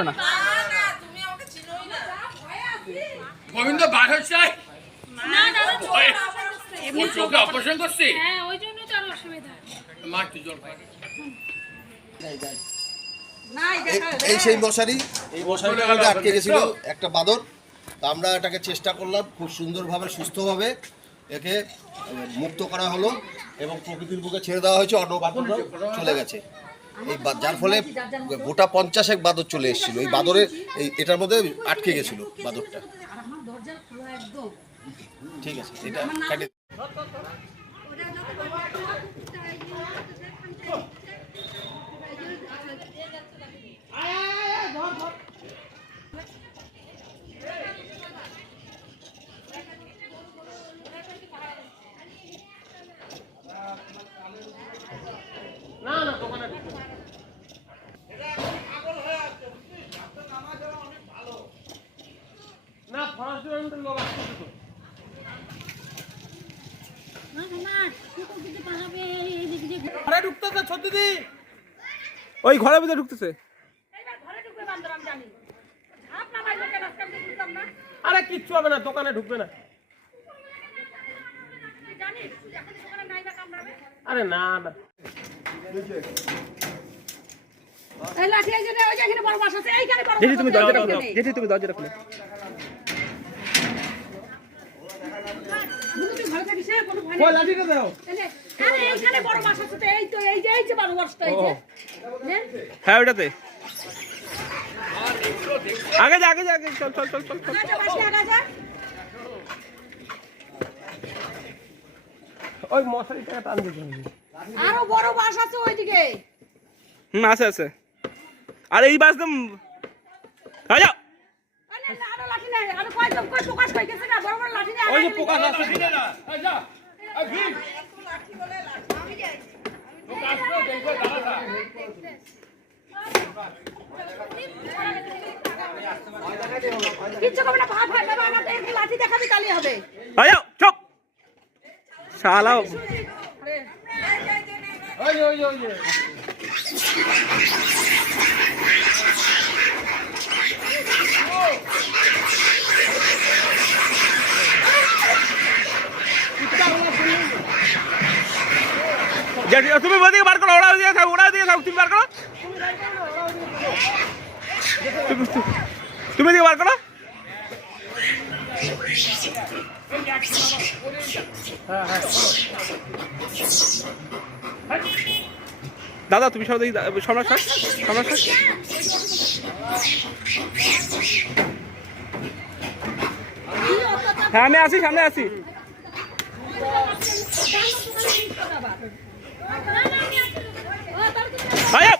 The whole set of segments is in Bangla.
না। গোবিন্দ বার হচ্ছে চোখে অপারেশন করছে হ্যাঁ ওই জন্য তো আরও অসুবিধা। মার তুই জল খাই এই- এই সেই মশারি এই মশারিটার মধ্যে আটকে গেছিল একটা বাদর। তা আমরা এটাকে চেষ্টা করলাম খুব সুন্দরভাবে সুস্থভাবে একে মুক্ত করা হলো এবং প্রকৃতির বুকে ছেড়ে দেওয়া হয়েছে অন্য বাদররা চলে গেছে। এই যার ফলে গোটা পঞ্চাশেক বাদর চলে এসেছিল। এই বাদরে এই এটার মধ্যে আটকে গেছিল বাদরটা। ঠিক আছে, এটা কাটিয়ে ঘরে। ঢুকতেছে সত্যি? দি ওই ঘরের ভিতরে ঢুকতেছে। আরে কিচ্ছু হবে না দোকানে ঢুকবে না। আরে না না। তুমি দরজাটা খুলো। তুমি দরজাটা খুলো হ্যাঁ, কোনো ভয় ও নেই। লাঠিটা দাও এই নে, আরে এইখানে বড় বাস আছে তো, এই তো এই যে এই যে বড় বাসটা এই যে নেন। ওটাতে আগে যা আগে যা আগে চল চল চল চল চল আগাজা, বাসে আগাজা। ওই মশারিটা টান দিতে আরও বড় বাস আছে ওইদিকে। হুম আছে আছে। আর এই বাস দম আরে না, না, লাঠি নেই আরও কয় জন কয় প্রকাশ কই গেছে না? বড় বড় লাঠি নেই ওই যে পোকা আছে কিচ্ছু করবে না ভাত বাবা আমার তো লাঠি দেখাবি তাহলে হবে। হয়ে যাও চুপ। শালাও আরে ওই ওই ওই জেঠি তুমি ওদিকে বার করো। ওরা ওদিকে থাক ওরা ওদিকে থাক তুমি বার করো তুমি- ওদিকে বার করো দাদা তুমি সব দেখি সম্রাট স্যার হ্যাঁ আমি আসি সামনে আসি আয়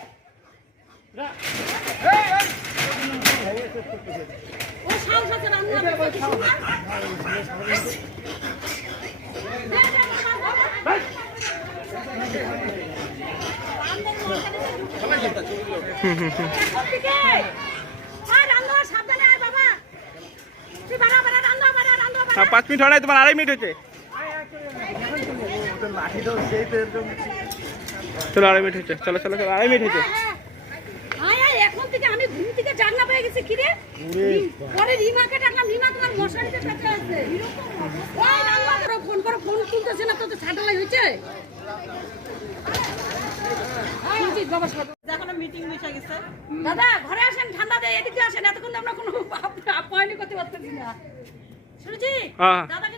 ও সাহস আছে রান্না করতে সাবধানে আয় বাবা তুই বাড়া বাড়া রান্না বাড়া রান্না বাড়া হ্যাঁ পাঁচ মিনিট হয় তোমার আড়াই মিনিট হয়েছে। চলো আড়াই মিনিট হয়েছে চলো চলো চলো আড়াই মিনিট হয়েছে। হ্যাঁ, আয় আয় এখন থেকে আমি ঘুম থেকে জাগনা পেয়ে গেছি কি রে পরে রিমাকে ডাকলাম রিমা তোমার মশারিতে পেতে আছে ওই রান্না করো ফোন করো ফোন তুলতেছে না তোদের ছাটালাই হয়েছে। শুনছিস বাবা সব- দাদা, ঘরে আসেন, ঠান্ডা দেয়, এদিকে আসেন, এতক্ষণ আমরা কোনো আপ- আপ্যায়নই করতে পারতেছি না। দাদাকে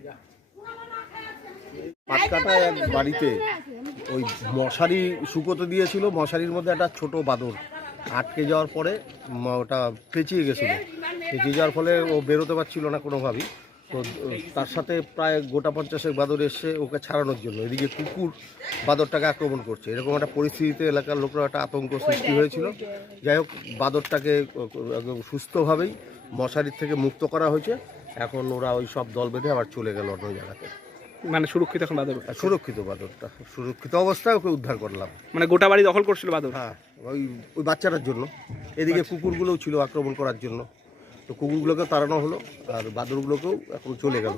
যা পাটকাটায় এক বাড়িতে ওই মশারি শুকোতে দিয়েছিল, মশারির মধ্যে একটা ছোট বাদর আটকে যাওয়ার পরে ওটা পেঁচিয়ে গেছিল। পেঁচিয়ে যাওয়ার ফলে ও বেরোতে পারছিল না কোনোভাবেই। তো, তার সাথে প্রায় গোটা পঞ্চাশেক বাদর এসছে ওকে ছাড়ানোর জন্য, এদিকে কুকুর বাদরটাকে আক্রমণ করছে। এরকম একটা পরিস্থিতিতে এলাকার লোকরা একটা আতঙ্ক সৃষ্টি হয়েছিল। যাই হোক, বাদরটাকে একদম সুস্থভাবেই মশারির থেকে মুক্ত করা হয়েছে। এখন ওরা ওই সব দল বেঁধে আবার চলে গেল অন্য জায়গাতে। মানে সুরক্ষিত এখন বাদর আর সুরক্ষিত বাদরটা সুরক্ষিত অবস্থায় ওকে উদ্ধার করলাম। মানে গোটা বাড়ি দখল করছিল বাদর হ্যাঁ ওই ওই বাচ্চাটার জন্য। এদিকে কুকুরগুলোও ছিল আক্রমণ করার জন্য। তো কুকুরগুলোকে তাড়ানো হলো আর বাদরগুলোকেও এখন চলে গেল